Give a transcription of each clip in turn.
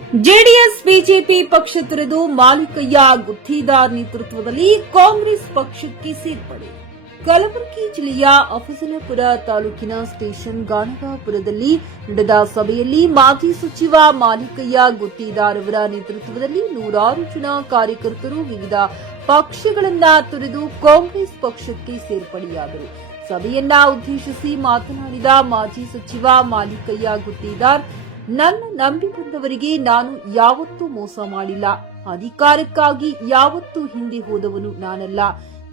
JDS BJP ಪಕ್ಷ ತೊರೆದು ಮಾಲಿಕಯ್ಯ ಗುತ್ತಿದಾರ್ ನೇತೃತ್ವದಲ್ಲಿ ಕಾಂಗ್ರೆಸ್ ಪಕ್ಷಕ್ಕೆ ಸೇರ್ಪಡೆ. ಕಲಬುರಗಿ ಜಿಲ್ಲೆಯ ಅಫಜಲಪುರ ತಾಲೂಕಿನ ಸ್ಟೇಷನ್ ಗಾಣಗಾಪುರದಲ್ಲಿ ನಡೆದ ಸಭೆಯಲ್ಲಿ ಮಾಜಿ ಸಚಿವ ಮಾಲಿಕಯ್ಯ ಗುತ್ತಿದಾರ್ ಅವರ ನೇತೃತ್ವದಲ್ಲಿ ನೂರಾರು ಜನ ಕಾರ್ಯಕರ್ತರು ವಿವಿಧ ಪಕ್ಷಗಳನ್ನ ತೊರೆದು ಕಾಂಗ್ರೆಸ್ ಪಕ್ಷಕ್ಕೆ ಸೇರ್ಪಡೆಯಾದರು. ಸಭೆಯನ್ನ ಉದ್ದೇಶಿಸಿ ಮಾತನಾಡಿದ ಮಾಜಿ ಸಚಿವ ಮಾಲಿಕಯ್ಯ ಗುತ್ತಿದಾರ್, ನನ್ನ ನಂಬಿ ಬಂದವರಿಗೆ ನಾನು ಯಾವತ್ತೂ ಮೋಸ ಮಾಡಿಲ್ಲ. ಅಧಿಕಾರಕ್ಕಾಗಿ ಯಾವತ್ತೂ ಹಿಂದೆ ಹೋದವನು ನಾನಲ್ಲ.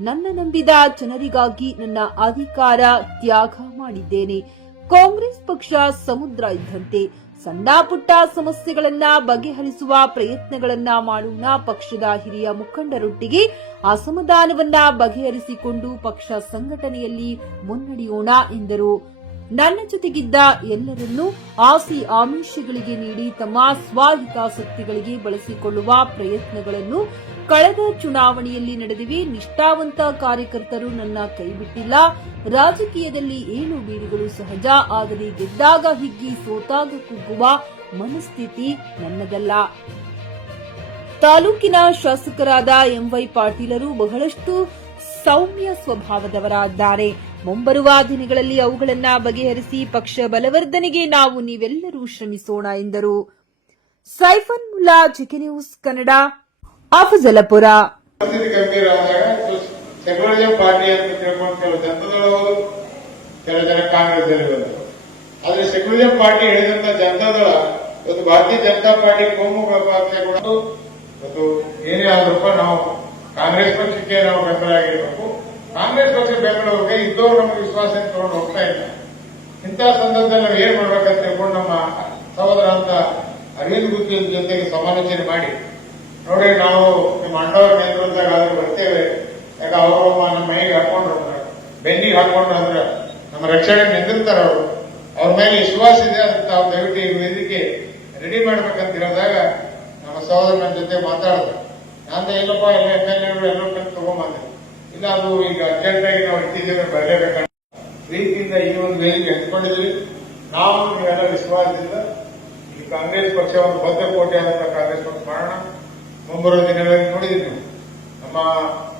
ನನ್ನ ನಂಬಿದ ಜನರಿಗಾಗಿ ನನ್ನ ಅಧಿಕಾರ ತ್ಯಾಗ ಮಾಡಿದ್ದೇನೆ. ಕಾಂಗ್ರೆಸ್ ಪಕ್ಷ ಸಮುದ್ರ ಇದ್ದಂತೆ. ಸಣ್ಣ ಪುಟ್ಟ ಸಮಸ್ಯೆಗಳನ್ನ ಬಗೆಹರಿಸುವ ಪ್ರಯತ್ನಗಳನ್ನ ಮಾಡೋಣ. ಪಕ್ಷದ ಹಿರಿಯ ಮುಖಂಡರೊಟ್ಟಿಗೆ ಅಸಮಾಧಾನವನ್ನ ಬಗೆಹರಿಸಿಕೊಂಡು ಪಕ್ಷ ಸಂಘಟನೆಯಲ್ಲಿ ಮುನ್ನಡೆಯೋಣ ಎಂದರು. ನನ್ನ ಜೊತೆಗಿದ್ದ ಎಲ್ಲರನ್ನೂ ಆಸೆ ಆಮಿಷಗಳಿಗೆ ನೀಡಿ ತಮ್ಮ ಸ್ವಹಿತಾಸಕ್ತಿಗಳಿಗೆ ಬಳಸಿಕೊಳ್ಳುವ ಪ್ರಯತ್ನಗಳನ್ನು ಕಳೆದ ಚುನಾವಣೆಯಲ್ಲಿ ನಡೆದಿವೆ. ನಿಷ್ಠಾವಂತ ಕಾರ್ಯಕರ್ತರು ನನ್ನ ಕೈಬಿಟ್ಟಿಲ್ಲ. ರಾಜಕೀಯದಲ್ಲಿ ಏಳು ಬೀಳುಗಳು ಸಹಜ. ಆದರೆ ಗೆದ್ದಾಗ ಹಿಗ್ಗಿ ಸೋತಾಗ ಕುಗ್ಗುವ ಮನಸ್ಥಿತಿ ನನ್ನದಲ್ಲ. ತಾಲೂಕಿನ ಶಾಸಕರಾದ ಎಂವೈ ಪಾಟೀಲರು ಬಹಳಷ್ಟು ಸೌಮ್ಯ ಸ್ವಭಾವದವರಾಗಿದ್ದಾರೆ. ಮುಂಬರುವ ದಿನಗಳಲ್ಲಿ ಅವುಗಳನ್ನ ಬಗೆಹರಿಸಿ ಪಕ್ಷ ಬಲವರ್ಧನೆಗೆ ನಾವು ನೀವೆಲ್ಲರೂ ಶ್ರಮಿಸೋಣ ಎಂದರು. Saifan Mulla, GK news Kannada, Afzalpur. Secularism party ಅಂತ ತಿಳ್ಕೊಂಡು ಕೆಲವು ಜನತಾದಳವರು ಕೆಲವು ಜನ ಕಾಂಗ್ರೆಸ್ ಆದ್ರೆ ಸೆಕ್ಯುಲರಿಸಂ ಪಾರ್ಟಿ ಹೇಳಿದಂತ ಜನತಾದಳ ಇವತ್ತು ಭಾರತೀಯ ಜನತಾ ಪಾರ್ಟಿ ಕೋಮು ಪಕ್ಷಗಳು ಇವತ್ತು ಏನೇ ಆದ್ರೂ ನಾವು ಕಾಂಗ್ರೆಸ್ ಪಕ್ಷಕ್ಕೆ ನಾವು ಬೆಂಬಲ ಆಗಿರಬೇಕು. ಕಾಂಗ್ರೆಸ್ ಪಕ್ಷ ಬೆಂಬಲವಾಗಿ ಇದ್ದವರು ನಮಗೆ ವಿಶ್ವಾಸ ತಗೊಂಡು ಹೋಗ್ತಾ ಇಲ್ಲ. ಇಂತಹ ಸಂದರ್ಭದಲ್ಲಿ ನಾವು ಏನ್ ಮಾಡ್ಬೇಕಂತ ತಿಳ್ಕೊಂಡು ನಮ್ಮ ಸಹೋದರ ಅಂತ ಅರವಿಂದ್ ಗುತ್ತಿ ಜೊತೆಗೆ ಸಮಾಲೋಚನೆ ಮಾಡಿ ನೋಡಿ, ನಾವು ನಿಮ್ಮ ಅಣ್ಣವ್ರ ನೇತೃತ್ವದಾಗ ಆದ್ರೂ ಬರ್ತೇವೆ. ಯಾಕೆ ಅವರು ನಮ್ಮ ಮೈಗೆ ಹಾಕೊಂಡ್ರು, ಬೆನ್ನಿಗೆ ಹಾಕೊಂಡ್ರು ಅಂದ್ರೆ ನಮ್ಮ ರಕ್ಷಣೆ ನಿಂದಿರ್ತಾರ. ಅವರು ಅವ್ರ ಮೇಲೆ ವಿಶ್ವಾಸ ಇದೆ ಅಂತ ತಾವು ದಯವಿಟ್ಟು ಈ ವೇದಿಕೆ ರೆಡಿ ಮಾಡ್ಬೇಕಂತ ಹೇಳಿದಾಗ ನಮ್ಮ ಸಹೋದರನ ಜೊತೆ ಮಾತಾಡಿದ್ರು. ನಾನು ಇಲ್ಲಪ್ಪ ಎಲ್ಲ ಎಮ್ಎಲ್ಎಗಳು ಎಲ್ಲರೂ ಕಲಿತು ತಗೊಂಬಂದೆ. ಇಲ್ಲ, ಅದು ಈಗ ಅರ್ಜೆಂಟ್ ಆಗಿ ನಾವು ಇತ್ತೀಚೆಗೆ ಬರಲೇಬೇಕಂತ ಪ್ರೀತಿಯಿಂದ ಈ ಒಂದು ವೇದಿಕೆ ಹಂಚ್ಕೊಂಡಿದ್ವಿ. ನಾವು ನೀವೆಲ್ಲ ವಿಶ್ವಾಸದಿಂದ ಈ ಕಾಂಗ್ರೆಸ್ ಪಕ್ಷ ಒಂದು ಭದ್ರಕೋಟೆ ಆದಂತಹ ಕಾಂಗ್ರೆಸ್ ಪಕ್ಷ ಮಾಡೋಣ. ಮುಂಬರುವ ದಿನಗಳಲ್ಲಿ ನೋಡಿದ್ವಿ, ನಮ್ಮ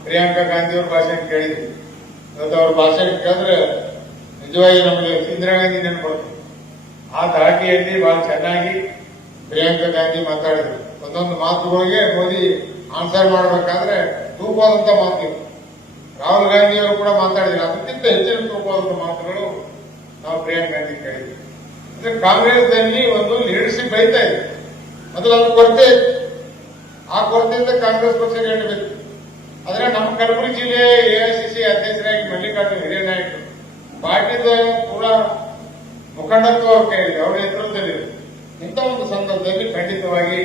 ಪ್ರಿಯಾಂಕಾ ಗಾಂಧಿ ಅವ್ರ ಭಾಷಣ ಕೇಳಿದ್ವಿ. ಇವತ್ತು ಅವ್ರ ಭಾಷಣ ಕೇಳಿದ್ರೆ ನಿಜವಾಗಿ ನಮಗೆ ಇಂದಿರಾ ಗಾಂಧಿ ನೆನಪಡ್ತು. ಆ ದಾಟಿಯಲ್ಲಿ ಬಹಳ ಚೆನ್ನಾಗಿ ಪ್ರಿಯಾಂಕಾ ಗಾಂಧಿ ಮಾತಾಡಿದ್ರು. ಒಂದೊಂದು ಮಾತುಗಳಿಗೆ ಮೋದಿ ಆನ್ಸರ್ ಮಾಡಬೇಕಾದ್ರೆ ತೂಕವಾದಂತ ಮಾತು. ರಾಹುಲ್ ಗಾಂಧಿ ಅವರು ಕೂಡ ಮಾತಾಡಿದ್ರು. ಅದಕ್ಕಿಂತ ಹೆಚ್ಚಿನ ತೂಕವಾದಂತ ಮಾತುಗಳು ನಾವು ಪ್ರಿಯಾಂಕಾ ಗಾಂಧಿ ಕೇಳಿದ್ವಿ. ಅಂದ್ರೆ ಕಾಂಗ್ರೆಸ್ನಲ್ಲಿ ಒಂದು ಲೀಡರ್ಶಿಪ್ ಬೈತಾ ಇದೆ. ಮೊದಲು ಅದು ಕೊರತೆ ಇತ್ತು. ಆ ಕೊರತೆಯಿಂದ ಕಾಂಗ್ರೆಸ್ ಪಕ್ಷ ಗೆಲ್ಲಬೇಕು. ಆದ್ರೆ ನಮ್ಮ ಕಲಬುರಗಿ ಜಿಲ್ಲೆ ಎಐಸಿಸಿ ಅಧ್ಯಕ್ಷರಾಗಿ ಮಲ್ಲಿಕಾರ್ಜುನ ಹಿರಿಯ ನಾಯಕರು ಪಾರ್ಟಿದ ಪೂರ ಮುಖಂಡತ್ವ ಅವ್ರ ಕೈಯಲ್ಲಿ, ಅವರ ನೇತೃತ್ವದಲ್ಲಿ ಇಂಥ ಒಂದು ಸಂದರ್ಭದಲ್ಲಿ ಖಂಡಿತವಾಗಿ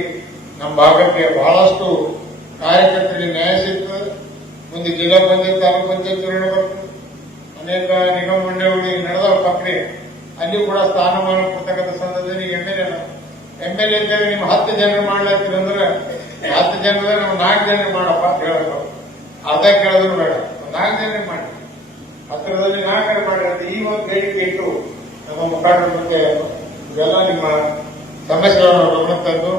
ನಮ್ಮ ಭಾಗಕ್ಕೆ ಬಹಳಷ್ಟು ಕಾರ್ಯಕರ್ತರಿಗೆ ನ್ಯಾಯ ಸಿಗ್ತದೆ. ಮುಂದೆ ಜಿಲ್ಲಾ ಪಂಚಾಯತ್, ತಾಲೂಕು ಪಂಚಾಯತ್ ಚುನಾವಣೆ ಬರ್ತದೆ. ಅನೇಕ ನಿಗಮ ಮಂಡಳಿಗಳಿಗೆ ನಡೆದ ಪ್ರಕ್ರಿಯೆ ಅಲ್ಲಿ ಕೂಡ ಸ್ಥಾನಮಾನ ಕೊಡ್ತಕ್ಕಂಥ ಸಂದರ್ಭದಲ್ಲಿ ಎಮ್ಎಲ್ಎ ಇದ್ದಾಗ ನೀವು 10 ಜನರು ಮಾಡ್ಲಾಗ್ತೀರಂದ್ರೆ 10 ಜನರ ನಾವು 4 ಜನರಿಗೆ ಮಾಡಪ್ಪ ಅಂತ ಹೇಳಬೇಕು. ಅರ್ಧ ಕೇಳಿದ್ರು ಬೇಡ, 4 ಜನರಿಗೆ ಮಾಡಿ, ಹತ್ತಿರದಲ್ಲಿ 4 ಮಾಡಿ. ಈ ಒಂದು ಬೇಡಿಕೆ ಇಟ್ಟು ನಮ್ಮ ಮುಖಂಡರ ಮುಂದೆ ಇವೆಲ್ಲ ನಿಮ್ಮ ಸಮಸ್ಯೆಗಳನ್ನು ಗಮನ ತಂದು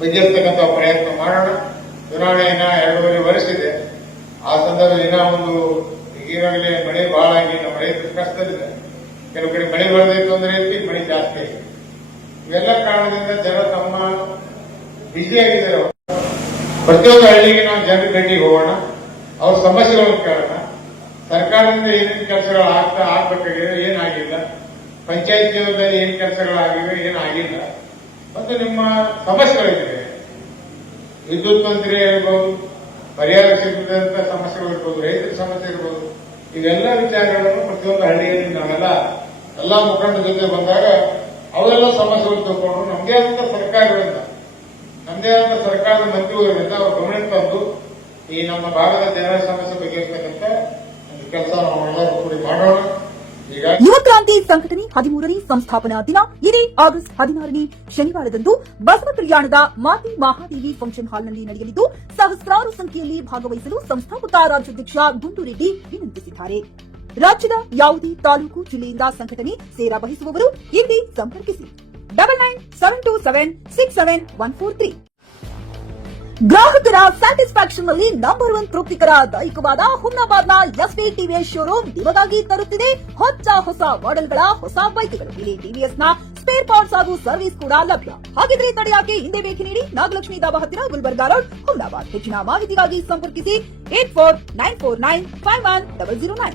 ಬಗೆಹರಿಸತಕ್ಕಂಥ ಪ್ರಯತ್ನ ಮಾಡೋಣ. ಚುನಾವಣೆ ಇನ್ನ 2.5 ವರ್ಷ ಇದೆ. ಆ ಸಂದರ್ಭದಲ್ಲಿ ಇನ್ನ ಒಂದು ಈಗಾಗಲೇ ಮಳೆ ಬಹಳ ಆಗಿ ನಮ್ಮ ರೈತರ ಕಷ್ಟದಲ್ಲಿದೆ. ಕೆಲವು ಕಡೆ ಮಳೆ ಬರದಿತ್ತು ಅಂದ್ರೆ ಮಳೆ ಜಾಸ್ತಿ ಆಗಿದೆ. ಇವೆಲ್ಲ ಕಾರಣದಿಂದ ಜನ ತಮ್ಮ ಬ್ಯುಸಿಯಾಗಿದ್ದಾರೆ. ಪ್ರತಿಯೊಂದು ಹಳ್ಳಿಗೆ ನಾವು ಜನರ ಭೇಟಿಗೆ ಹೋಗೋಣ, ಅವ್ರ ಸಮಸ್ಯೆಗಳನ್ನು ಕೇಳೋಣ. ಸರ್ಕಾರದಿಂದ ಏನೇನು ಕೆಲಸಗಳು ಆಗ್ಬೇಕಾಗಿದೆ, ಏನಾಗಿಲ್ಲ, ಪಂಚಾಯತ್ ಜೀವನದಲ್ಲಿ ಏನ್ ಕೆಲಸಗಳಾಗಿವೆ, ಏನಾಗಿಲ್ಲ, ಮತ್ತು ನಿಮ್ಮ ಸಮಸ್ಯೆಗಳಿವೆ. ವಿದ್ಯುತ್ ಮಂತ್ರಿ ಇರ್ಬೋದು, ಪರಿಹಾರ ಸಿಗದಂತ ಸಮಸ್ಯೆಗಳು ಇರ್ಬೋದು, ರೈತರ ಸಮಸ್ಯೆ ಇರ್ಬೋದು. ಇವೆಲ್ಲ ವಿಚಾರಗಳನ್ನು ಪ್ರತಿಯೊಂದು ಹಳ್ಳಿಯಲ್ಲಿ ನಾವೆಲ್ಲ ಎಲ್ಲಾ ಮುಖಂಡರ ಜೊತೆ ಬಂದಾಗ ಅವೆಲ್ಲ ಸಮಸ್ಯೆಗಳು ತಗೊಂಡು ನಮ್ದೇ ಆದಂತ ಸರ್ಕಾರಗಳಿಂದ, ನಮ್ದೇ ಆದಂತ ಸರ್ಕಾರದ ಮಂತ್ರಿಗಳಿಂದ ಅವ್ರ ಗಮನಕ್ಕೆ ತಂದು ಈ ನಮ್ಮ ಭಾಗದ ಜನರ ಸಮಸ್ಯೆ ಬಗೆಹರಿಸತಕ್ಕಂಥ ಒಂದು ಕೆಲಸ ನಾವೆಲ್ಲರೂ ಕೂಡಿ ಮಾಡೋಣ. ಯುವ ಕ್ರಾಂತಿ ಸಂಘಟನೆ 13ನೇ ಸಂಸ್ಥಾಪನಾ ದಿನ ಇದೇ ಆಗಸ್ಟ್ 16ನೇ ಶನಿವಾರದಂದು ಬಸವ ಕಲ್ಯಾಣದ ಮಾತೆ ಮಹಾದೇವಿ ಫಂಕ್ಷನ್ ಹಾಲ್ನಲ್ಲಿ ನಡೆಯಲಿದ್ದು, ಸಹಸ್ರಾರು ಸಂಖ್ಯೆಯಲ್ಲಿ ಭಾಗವಹಿಸಲು ಸಂಸ್ಥಾಪಕ ರಾಜ್ಯಾಧ್ಯಕ್ಷ ಗುಂಡೂರೆಡ್ಡಿ ವಿನಂತಿಸಿದ್ದಾರೆ. ರಾಜ್ಯದ ಯಾವುದೇ ತಾಲೂಕು ಜಿಲ್ಲೆಯಿಂದ ಸಂಘಟನೆ ಸೇರಾ ಬಯಸುವವರು ಇಲ್ಲಿ ಸಂಪರ್ಕಿಸಿ. 9972767143. ಗ್ರಾಹಕರ ಸ್ಯಾಟಿಸ್ಫ್ಯಾಕ್ಷನ್ ನಲ್ಲಿ ನಂಬರ್ 1 ತೃಪ್ತಿಕರ ದೈಹಿಕವಾದ ಹುಮ್ನಾಬಾದ್ನ ಎಸ್ವಿ ಟಿವಿಎಸ್ ಶೋರೂಮ್ ನಿಮಗಾಗಿ ತರುತ್ತಿದೆ ಹೊಸ ಮಾಡೆಲ್ಗಳ ಹೊಸ ಬೈಕ್ಗಳು. ಇಲ್ಲಿ ಟಿವಿಎಸ್ ನ ಸ್ಪೇರ್ ಪಾರ್ಟ್ಸ್ ಹಾಗೂ ಸರ್ವಿಸ್ ಕೂಡ ಲಭ್ಯ. ಹಾಗಿದ್ರೆ ತಡೆಯಾಕೆ ಹಿಂದೆ ಭೇಟಿ ನೀಡಿ ನಾಗಲಕ್ಷ್ಮಿ ದಾಬಾ ಹತ್ತಿರ ಗುಲ್ಬರ್ಗಾ ರೋಡ್, ಹುಮ್ನಾಬಾದ್. ಹೆಚ್ಚಿನ ಮಾಹಿತಿಗಾಗಿ ಸಂಪರ್ಕಿಸಿ 8494951009.